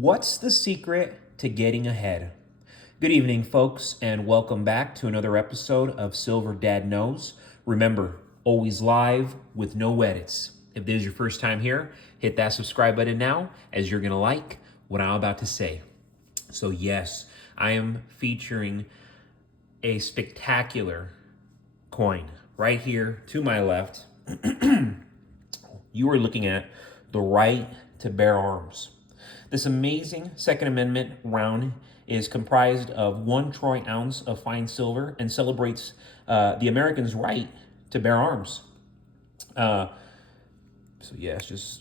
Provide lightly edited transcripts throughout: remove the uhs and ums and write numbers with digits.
What's the secret to getting ahead? Good evening, folks, and welcome back to another episode of Silver Dad Knows. Remember, always live with no edits. If this is your first time here, hit that subscribe button now, as you're going to like what I'm about to say. So yes, I am featuring a spectacular coin right here to my left. You are looking at the right to bear arms. This amazing Second Amendment round is comprised of 1 troy ounce of fine silver and celebrates the Americans' right to bear arms. So yeah, it's just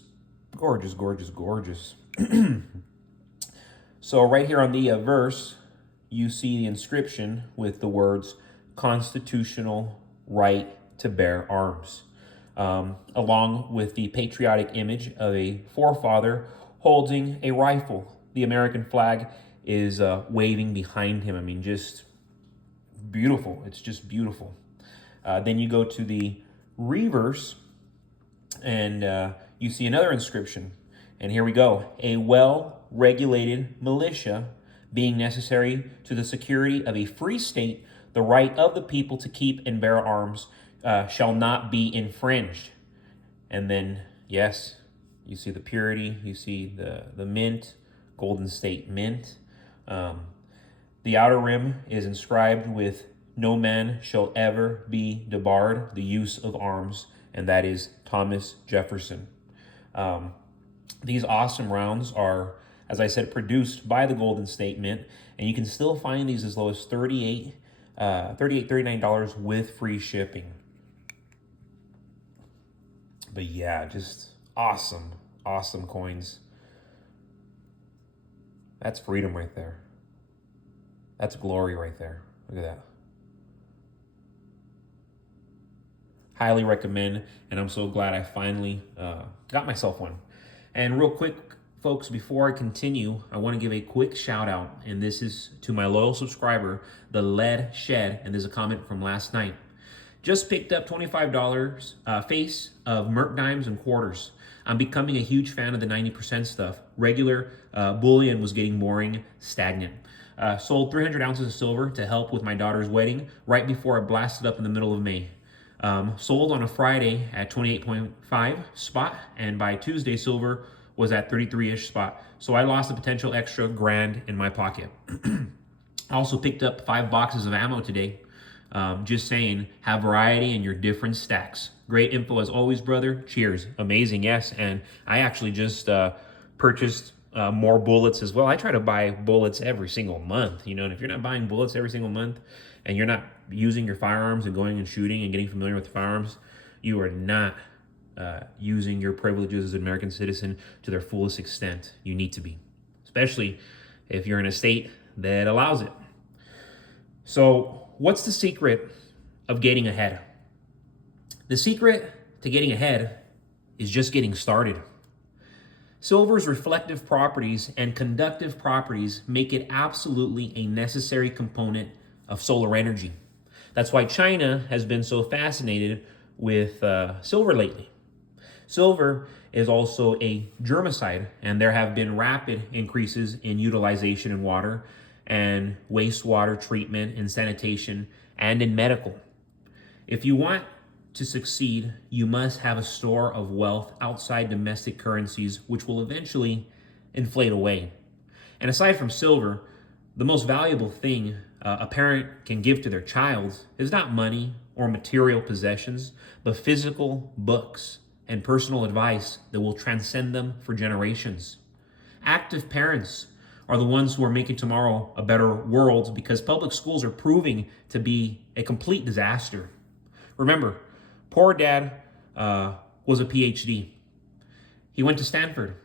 gorgeous, gorgeous, gorgeous. So right here on the verse, you see the inscription with the words constitutional right to bear arms, along with the patriotic image of a forefather holding a rifle. The American flag is waving behind him. I mean, just beautiful. It's just beautiful. Then you go to the reverse and you see another inscription. And here we go. A well-regulated militia being necessary to the security of a free state, the right of the people to keep and bear arms shall not be infringed. And then, yes, you see the purity, you see the mint, Golden State Mint. The outer rim is inscribed with no man shall ever be debarred the use of arms, and that is Thomas Jefferson. These awesome rounds are, as I said, produced by the Golden State Mint, and you can still find these as low as $39 with free shipping. But yeah, just awesome, awesome coins. That's freedom right there. That's glory right there. Look at that. Highly recommend, and I'm so glad I finally got myself one. And real quick, folks, before I continue, I want to give a quick shout out, and this is to my loyal subscriber, the Lead Shed, and there's a comment from last night. Just picked up $25 face of Merc dimes and quarters. I'm becoming a huge fan of the 90% stuff. Regular bullion was getting boring, stagnant. Sold 300 ounces of silver to help with my daughter's wedding right before I blasted up in the middle of May. Sold on a Friday at 28.5 spot, and by Tuesday, silver was at 33-ish spot. So I lost a potential extra grand in my pocket. I also picked up 5 boxes of ammo today. Just saying, have variety in your different stacks. Great info as always, brother. Cheers. Amazing, yes. And I actually just purchased more bullets as well. I try to buy bullets every single month, you know, and if you're not buying bullets every single month and you're not using your firearms and going and shooting and getting familiar with the firearms, you are not using your privileges as an American citizen to their fullest extent. You need to be, especially if you're in a state that allows it. So what's the secret of getting ahead? The secret to getting ahead is just getting started. Silver's reflective properties and conductive properties make it absolutely a necessary component of solar energy. That's why China has been so fascinated with silver lately. Silver is also a germicide, and there have been rapid increases in utilization in water and wastewater treatment, in sanitation, and in medical. If you want to succeed, you must have a store of wealth outside domestic currencies, which will eventually inflate away. And aside from silver, the most valuable thing a parent can give to their child is not money or material possessions, but physical books and personal advice that will transcend them for generations. Active parents are the ones who are making tomorrow a better world, because public schools are proving to be a complete disaster. Remember, poor dad was a PhD. He went to Stanford.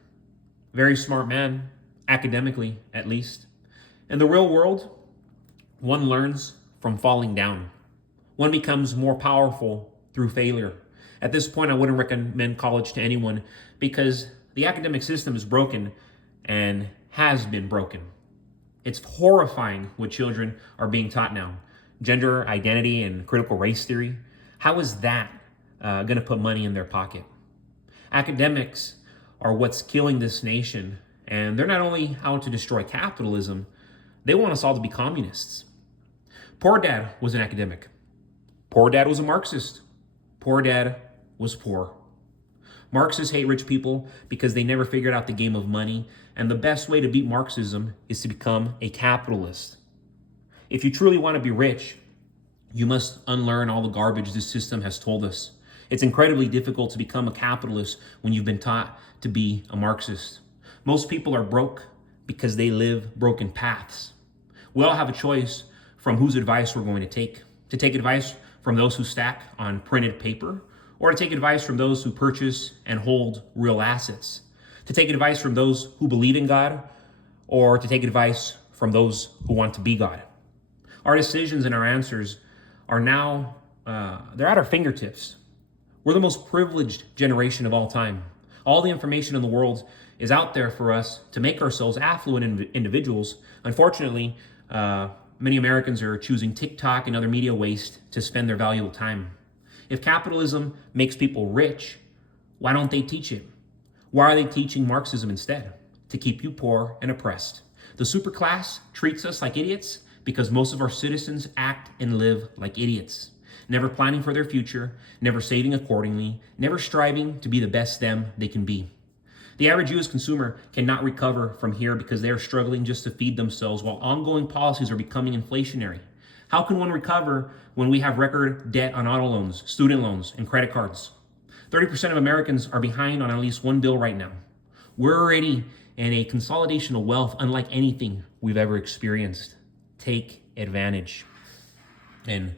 Very smart man, academically at least. In the real world, one learns from falling down. One becomes more powerful through failure. At this point, I wouldn't recommend college to anyone, because the academic system is broken and has been broken. It's horrifying what children are being taught now. Gender identity and critical race theory. How is that going to put money in their pocket? Academics are what's killing this nation And they're not only out to destroy capitalism, they want us all to be communists. Poor Dad was an academic. Poor Dad was a Marxist. Poor Dad was poor. Marxists hate rich people because they never figured out the game of money, and the best way to beat Marxism is to become a capitalist. If you truly want to be rich, you must unlearn all the garbage this system has told us. It's incredibly difficult to become a capitalist when you've been taught to be a Marxist. Most people are broke because they live broken paths. We all have a choice from whose advice we're going to take. To take advice from those who stack on printed paper, or to take advice from those who purchase and hold real assets. To take advice from those who believe in God, or to take advice from those who want to be God. Our decisions and our answers are now, they're at our fingertips. We're the most privileged generation of all time. All the information in the world is out there for us to make ourselves affluent individuals. Unfortunately, many Americans are choosing TikTok and other media waste to spend their valuable time. If capitalism makes people rich, why don't they teach it? Why are they teaching Marxism instead? To keep you poor and oppressed. The superclass treats us like idiots because most of our citizens act and live like idiots, never planning for their future, never saving accordingly, never striving to be the best them they can be. The average U.S. consumer cannot recover from here because they are struggling just to feed themselves while ongoing policies are becoming inflationary. How can one recover when we have record debt on auto loans, student loans, and credit cards? 30% of Americans are behind on at least one bill right now. We're already in a consolidation of wealth unlike anything we've ever experienced. Take advantage. And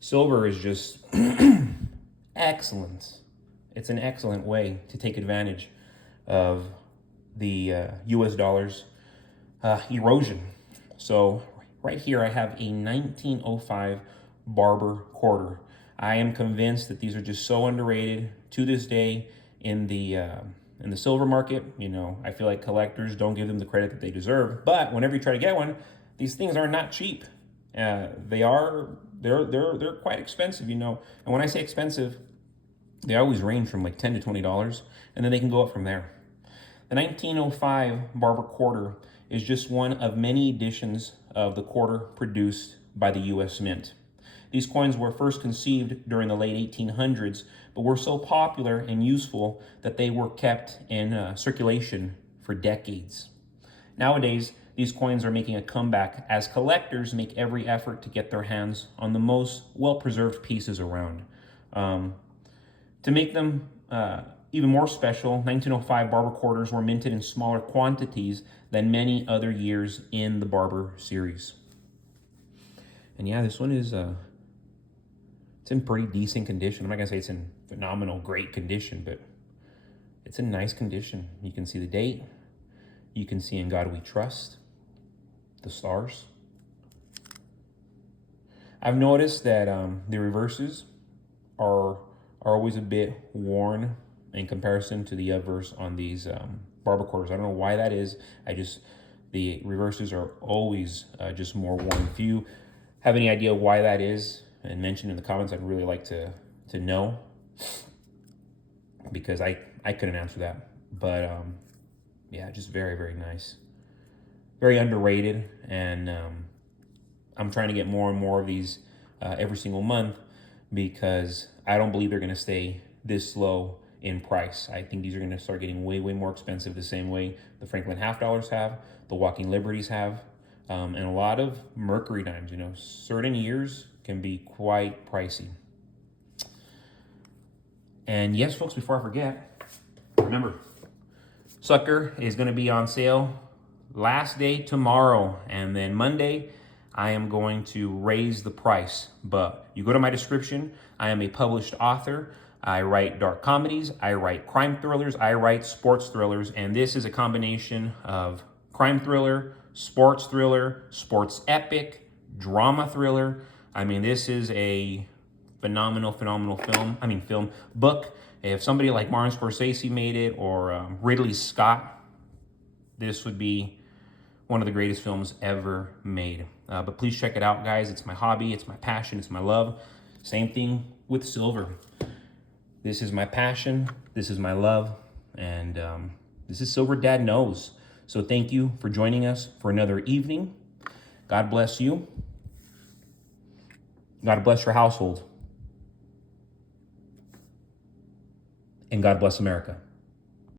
silver is just excellent. It's an excellent way to take advantage of the US dollar's erosion. So right here I have a 1905 Barber quarter. I am convinced that these are just so underrated to this day in the silver market. You know, I feel like collectors don't give them the credit that they deserve. But whenever you try to get one, these things are not cheap. They're quite expensive, you know. And when I say expensive, they always range from like $10 to $20, and then they can go up from there. The 1905 Barber quarter is just one of many editions of the quarter produced by the U.S. Mint. These coins were first conceived during the late 1800s, but were so popular and useful that they were kept in circulation for decades. Nowadays, these coins are making a comeback as collectors make every effort to get their hands on the most well-preserved pieces around. To make them even more special, 1905 Barber quarters were minted in smaller quantities than many other years in the Barber series. And yeah, this one is it's in pretty decent condition. I'm not gonna say it's in phenomenal, great condition, but it's in nice condition. You can see the date. You can see "In God We Trust," the stars. I've noticed that the reverses are always a bit worn in comparison to the obverse on these Barber quarters. I don't know why that is. The reverses are always just more worn. If you have any idea why that is and mention in the comments, I'd really like to know, because I couldn't answer that. But yeah, just very, very nice. Very underrated, and I'm trying to get more and more of these every single month because I don't believe they're going to stay this low in price. I think these are going to start getting way, way more expensive the same way the Franklin half dollars have, the Walking Liberties have, and a lot of Mercury dimes. You know, certain years can be quite pricey. And yes, folks, before I forget, remember, Sucker is going to be on sale last day tomorrow, and then Monday I am going to raise the price. But you go to my description. I am a published author. I write dark comedies, I write crime thrillers, I write sports thrillers, and this is a combination of crime thriller, sports epic, drama thriller. I mean, this is a phenomenal book. If somebody like Martin Scorsese made it, or Ridley Scott, this would be one of the greatest films ever made. But please check it out, guys. It's my hobby, it's my passion, it's my love. Same thing with silver. This is my passion, this is my love, and this is Silver Dad Knows. So thank you for joining us for another evening. God bless you. God bless your household. And God bless America.